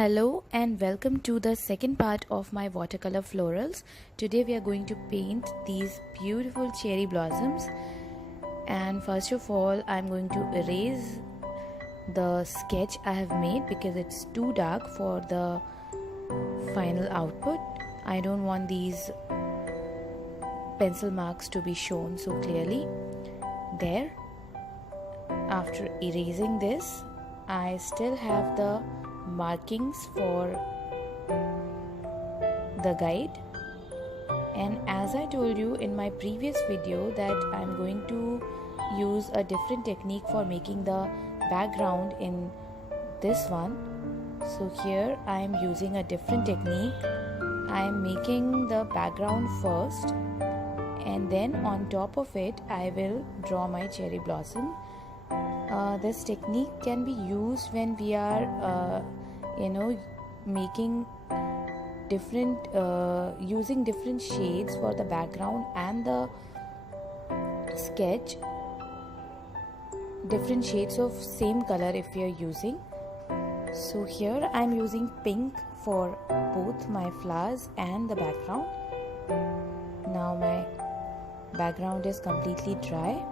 Hello and welcome to the second part of my watercolor florals. Today we are going to paint these beautiful cherry blossoms, and first of all I'm going to erase the sketch I have made because it's too dark for the final output. I don't want these pencil marks to be shown so clearly there. After erasing this, I still have the markings for the guide, and as I told you in my previous video that I'm going to use a different technique for making the background in this one. So here I am using a different technique. I am making the background first, and then on top of it I will draw my cherry blossom. This technique can be used when we are making different using different shades for the background and the sketch, different shades of same color if you are using. So here I am using pink for both my flowers and the background. Now my background is completely dry.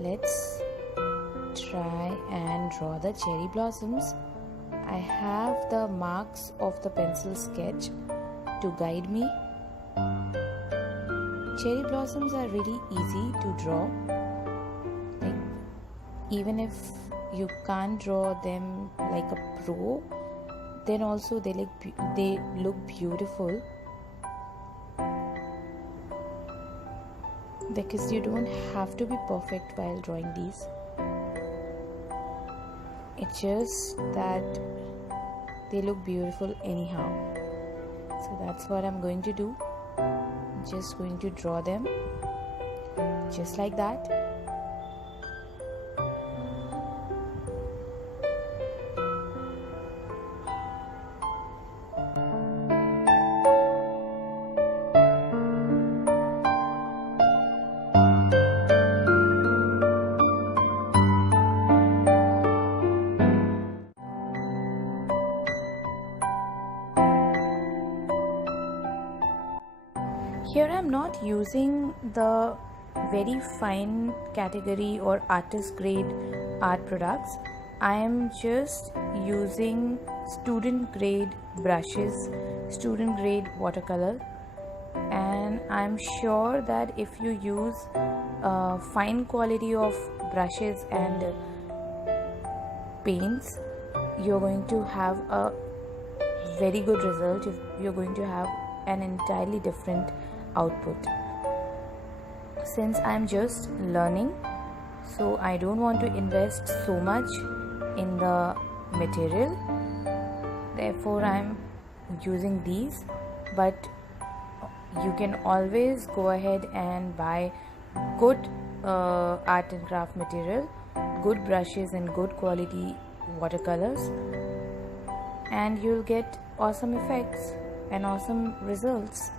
Let's try and draw the cherry blossoms. I have the marks of the pencil sketch to guide me. Cherry blossoms are really easy to draw. Like, even if you can't draw them like a pro, then also they look beautiful, because you don't have to be perfect while drawing these. It's just that they look beautiful anyhow. So that's what I'm going to do. Just going to draw them just like that. Here I am not using the very fine category or artist grade art products. I am just using student grade brushes, student grade watercolor, and I'm sure that if you use fine quality of brushes and paints, you're going to have a very good result. You're going to have an entirely different output. Since I'm just learning, so I don't want to invest so much in the material, therefore I'm using these. But you can always go ahead and buy good art and craft material, good brushes and good quality watercolors, and you'll get awesome effects and awesome results.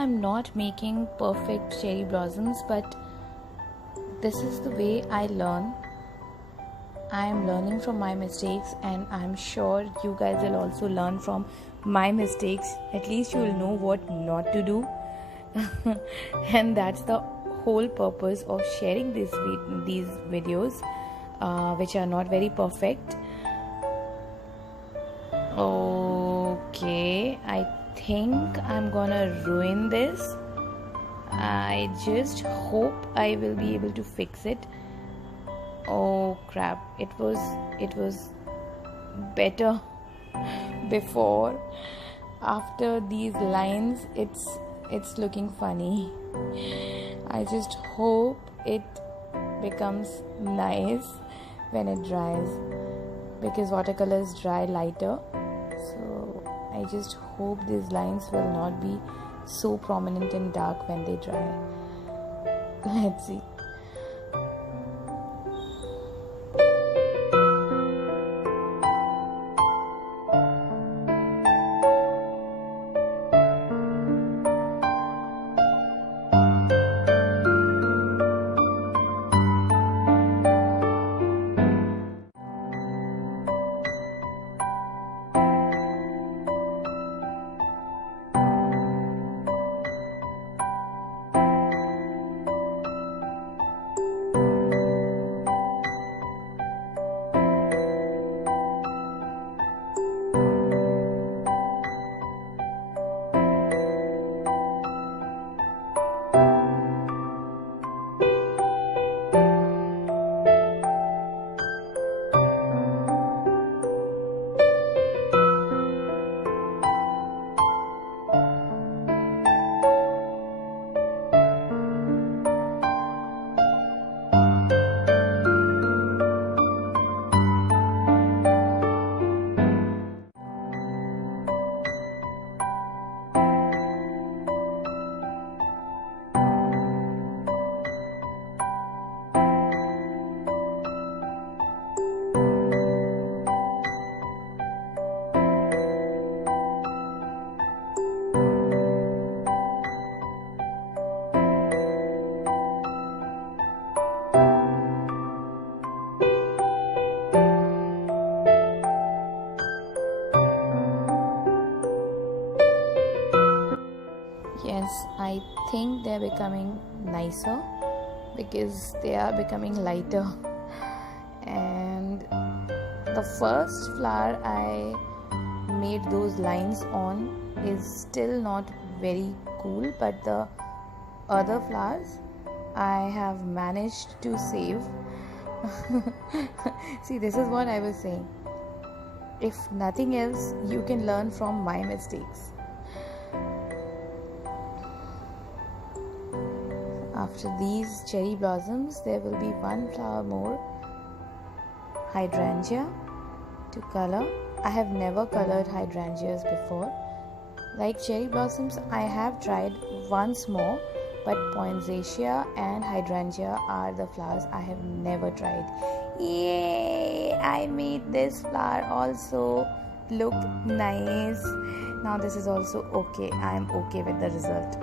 I'm not making perfect cherry blossoms, but this is the way I learn. I am learning from my mistakes, and I'm sure you guys will also learn from my mistakes. At least you will know what not to do. And that's the whole purpose of sharing these videos, which are not very perfect. Okay, I think I'm gonna ruin this. I just hope I will be able to fix it. Oh crap, it was better before. After these lines, it's looking funny. I just hope it becomes nice when it dries, because watercolors dry lighter. So I just hope these lines will not be so prominent and dark when they dry. Let's see. Yes, I think they're becoming nicer because they are becoming lighter. And the first flower I made those lines on is still not very cool, but the other flowers I have managed to save. See, this is what I was saying. If nothing else, you can learn from my mistakes. After these cherry blossoms, there will be one flower more, hydrangea, to color. I have never colored hydrangeas before. Like cherry blossoms, I have tried once more, but poinsettia and hydrangea are the flowers I have never tried. Yay! I made this flower also look nice. Now this is also okay. I am okay with the result.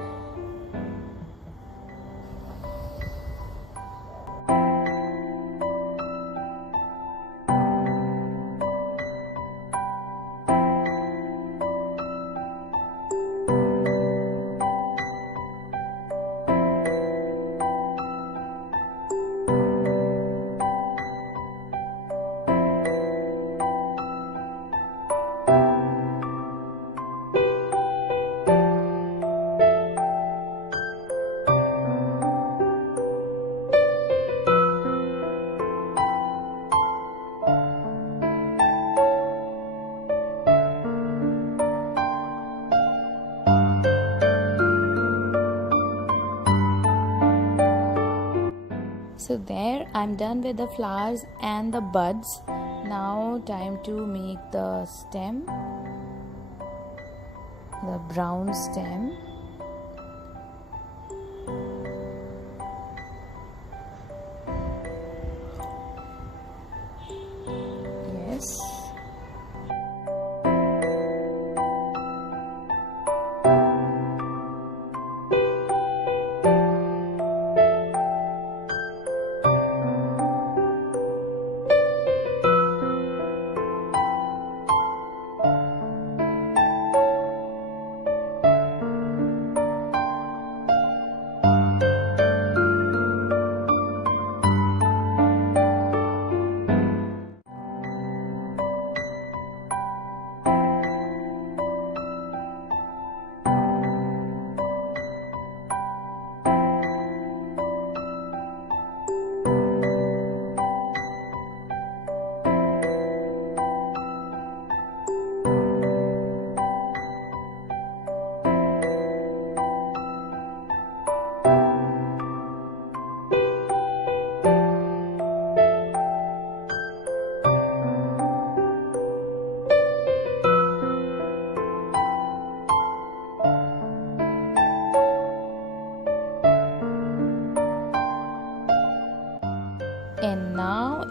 So there, I'm done with the flowers and the buds. Now time to make the stem, the brown stem. Yes.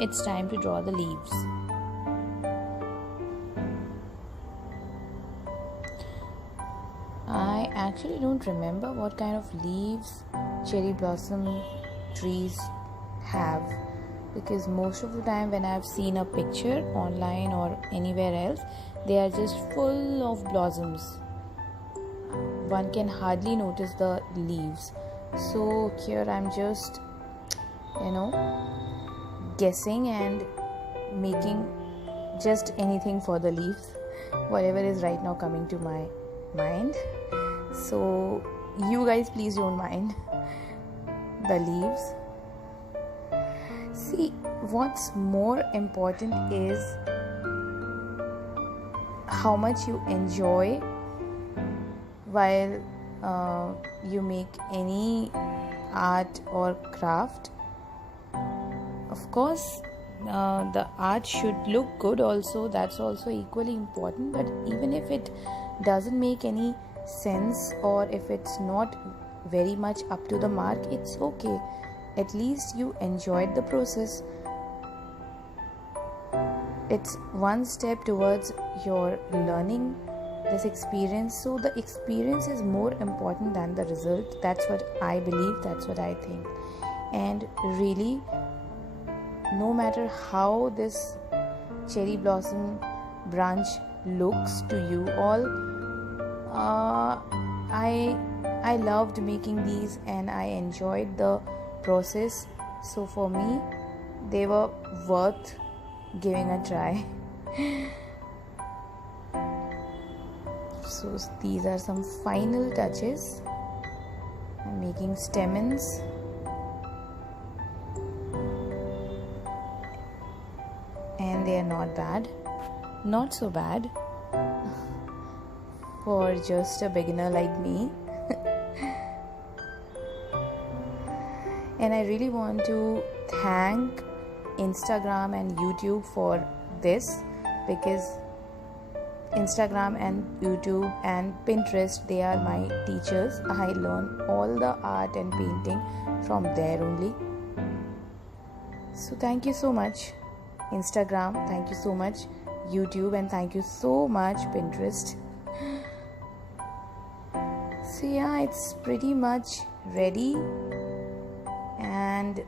it's time to draw the leaves. I actually don't remember what kind of leaves cherry blossom trees have, because most of the time when I've seen a picture online or anywhere else, they are just full of blossoms. One can hardly notice the leaves. So here I'm just guessing and making just anything for the leaves, whatever is right now coming to my mind. So you guys please don't mind the leaves. See, what's more important is how much you enjoy while you make any art or craft. Of course, the art should look good also, that's also equally important, but even if it doesn't make any sense or if it's not very much up to the mark, it's okay. At least you enjoyed the process. It's one step towards your learning this experience. So the experience is more important than the result. That's what I believe, that's what I think. And really, no matter how this cherry blossom branch looks to you all, I loved making these and I enjoyed the process. So for me, they were worth giving a try. So these are some final touches. I'm making stamens. And they are not bad. Not so bad for just a beginner like me. And I really want to thank Instagram and YouTube for this, because Instagram and YouTube and Pinterest, they are my teachers. I learn all the art and painting from there only. So thank you so much Instagram, thank you so much YouTube, and thank you so much Pinterest. So yeah, it's pretty much ready, and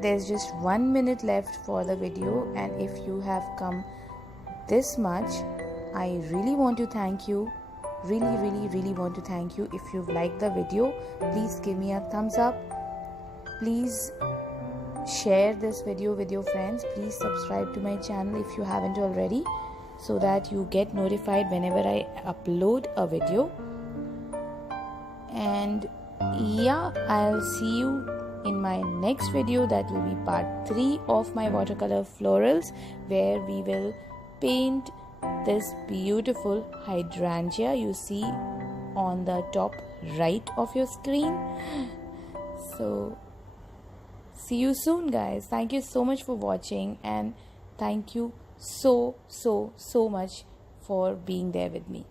there's just 1 minute left for the video. And if you have come this much, I really want to thank you. Really want to thank you. If you've liked the video, please give me a thumbs up. Please share this video with your friends. Please subscribe to my channel if you haven't already, so that you get notified whenever I upload a video. And yeah, I'll see you in my next video. That will be part 3 of my watercolor florals, where we will paint this beautiful hydrangea you see on the top right of your screen. So see you soon guys. Thank you so much for watching, and thank you so much for being there with me.